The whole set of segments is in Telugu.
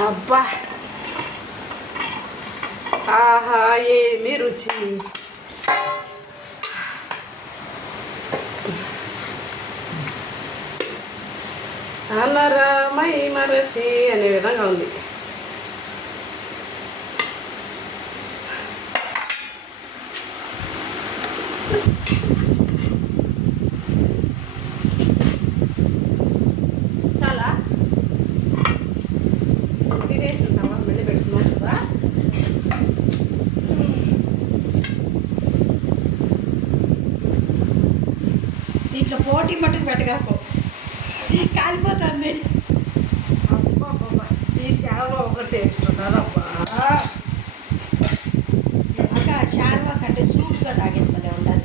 అబ్బా. ఆహా ఏమి రుచి. అనరామై మరసి అనే విధంగా ఉంది. ఉంటావా మళ్ళీ పెట్టుకున్నావు కదా దీంట్లో పోటీ మట్టుకు పెట్టగాకు కాలిపోతుంది. అబ్బా అబ్బా ఈ సేవలో ఒక టేస్ట్ ఉన్నదబ్బా అక్క షార్వా కంటే సూప్గా తాగేది ఉండాలి.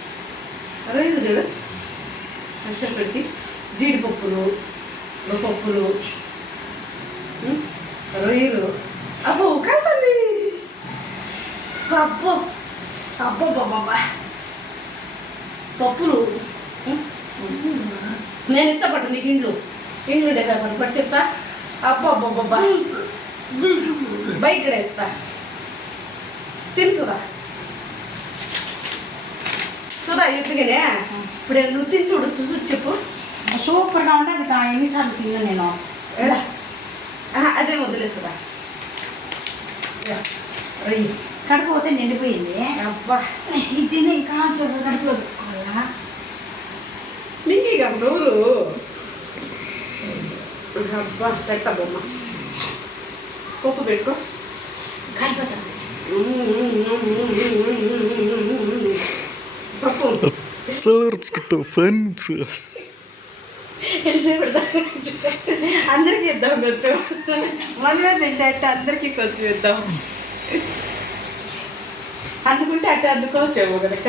రైలు చూడు పెట్టి జీడిపప్పులు పప్పులు రొయ్యలు అబ్బో కలపండి అబ్బో అబ్బో బాబా పప్పులు నేను ఇచ్చపట్టు నీకు ఇండ్లు. ఇండ్లు దగ్గర పని పడి చెప్తా? అబ్బో అబ్బో బైక్ వేస్తా సుధా ఎత్తుగానే ఇప్పుడు నువ్వు తిని చూడు చూసి చెప్పు. సూపర్గా ఉండదు కా ఎన్నిసార్లు తిన్నా నేను. అదే వదిలే సుధా యా, రొయ్యి. కడుపు పోతే నిండిపోయింది. అబ్బా. ఇది ఇంకా చూడ కడుపులో పెట్టుకోవాలా మింగిగా నోరు? అబ్బా పెట్ట బొమ్మ. పప్పు పెట్టుకో. కాలిపోతుంది చలర్చుకుంటూ ఫన్ అందరికి ఇద్దాం కొంచెం మనమే అందరికి కొంచెం ఇద్దాం అందుకుంటే అట్టే అందుకోవచ్చు కనుక